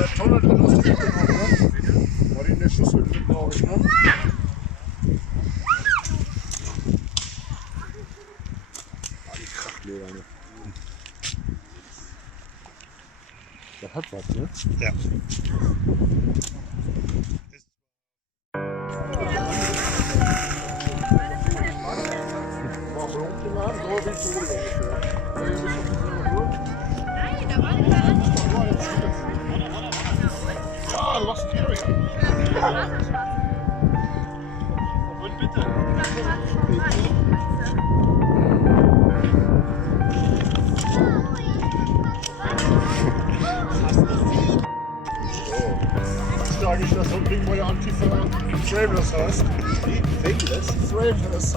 der Tonne drin aus dem Mittelhaus, ne? War die in der Schusshütte, glaube ich, ne? Ah, die Krachleber, ne? Das hat was, ne? Ja. Nein, da war nicht mehr. Ja, du machst Carry. Und bitte. So, sage ich das so ein Ding, wo der Antifa Frameless heißt. Frameless? Frameless.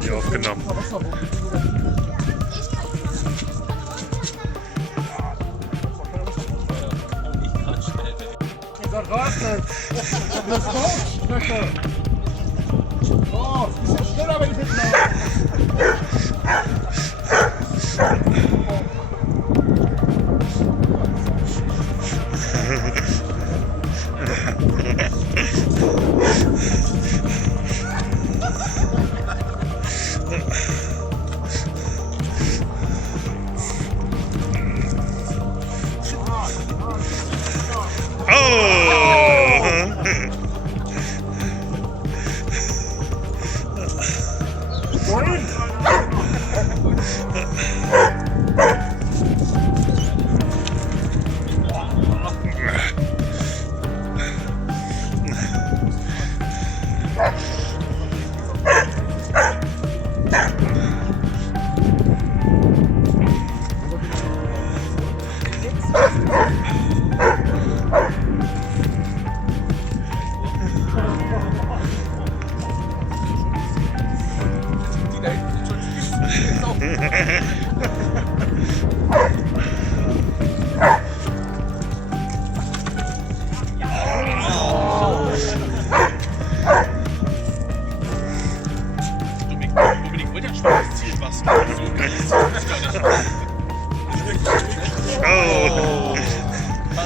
Hier aufgenommen. Dieser Rasen! Das ist Hauptstrecke! Oh, ein bisschen schneller, wenn ich mitmache!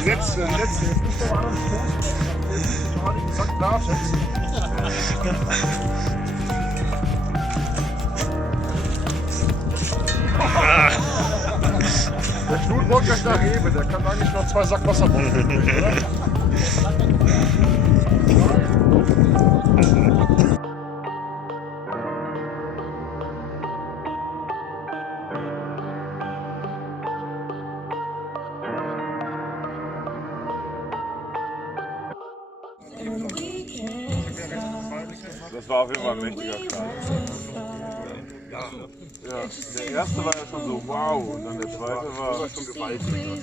Letzte. Jetzt bist du mal am Fuß. Zack, da, Der Stuhl wollte gleich nach Rewe, der kann eigentlich noch 2 Sack Wasser machen, oder? Das war auf jeden Fall ein mächtiger Start. Ja, der erste war ja schon so wow und dann der zweite war schon gewaltig.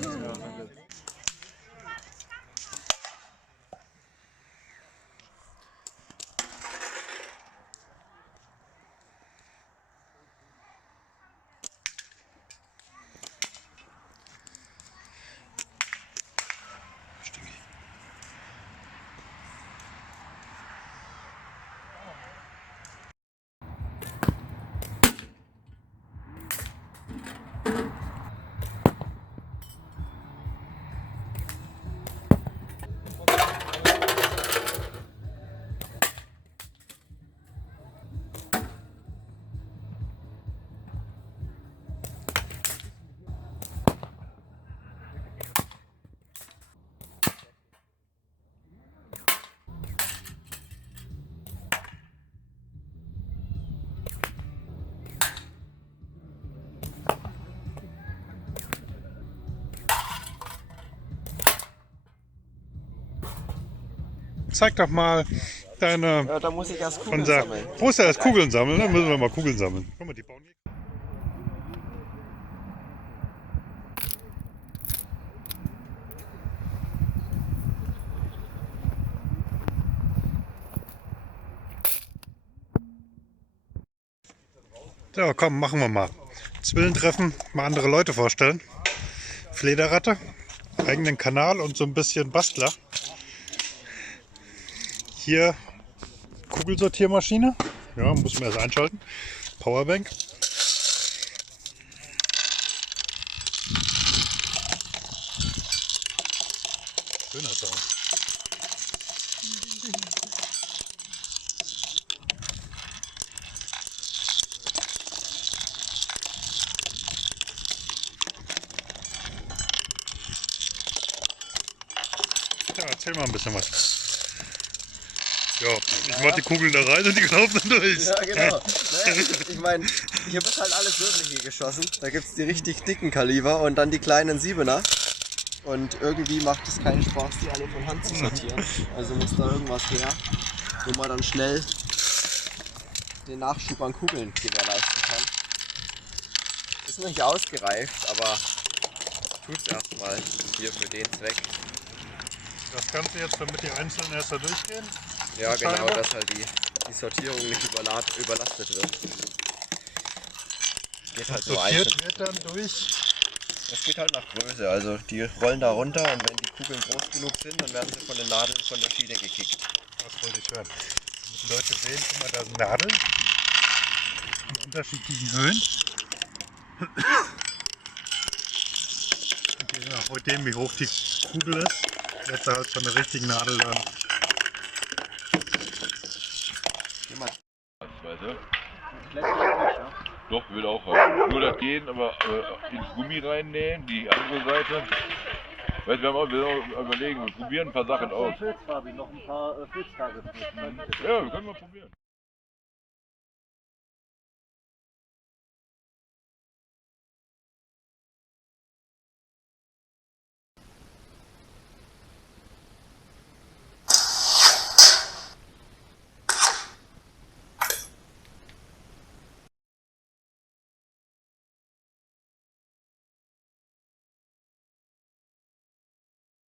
zeig doch mal deine... Ja, da muss ich erst Kugeln Unser sammeln. Großteil ist Kugeln sammeln, dann müssen wir mal Kugeln sammeln. Guck mal, die bauen hier. So, komm, machen wir mal. Zwillentreffen, mal andere Leute vorstellen. Flederratte, eigenen Kanal und so ein bisschen Bastler. Hier Kugelsortiermaschine. Ja, muss man erst einschalten. Powerbank. Schöner Sound. Ja, erzähl mal ein bisschen was. Ja, ich mach die Kugeln da rein und die laufen dann durch. Ja, genau. Naja, ich meine, hier wird halt alles Mögliche geschossen. Da gibt es die richtig dicken Kaliber und dann die kleinen 7er. Und irgendwie macht es keinen Spaß, die alle von Hand zu sortieren. Also muss da irgendwas her, wo man dann schnell den Nachschub an Kugeln gewährleisten kann. Ist noch nicht ausgereift, aber tut's erstmal hier für den Zweck. Das Ganze jetzt, damit die einzelnen erst da durchgehen. Ja, genau, Scheinbar. dass halt die Sortierung nicht überlastet wird. Geht halt so einzeln. Sortiert wird dann durch. Es geht halt nach Größe, also die rollen da runter und wenn die Kugeln groß genug sind, dann werden sie von den Nadeln von der Schiene gekickt. Das wollte ich hören. Die Leute sehen, guck mal, da sind Nadeln. In unterschiedlichen Höhen. Und je nachdem, wie hoch die Kugel ist, wird da halt von der richtigen Nadel dann. Weißt du? Doch, will auch haben. Nur das gehen, aber ins Gummi reinnähen, die andere Seite. Weißt, wir haben auch überlegen, wir probieren ein paar Sachen aus. Filzfarbe, noch ein paar Filztage. Ja, wir können mal probieren.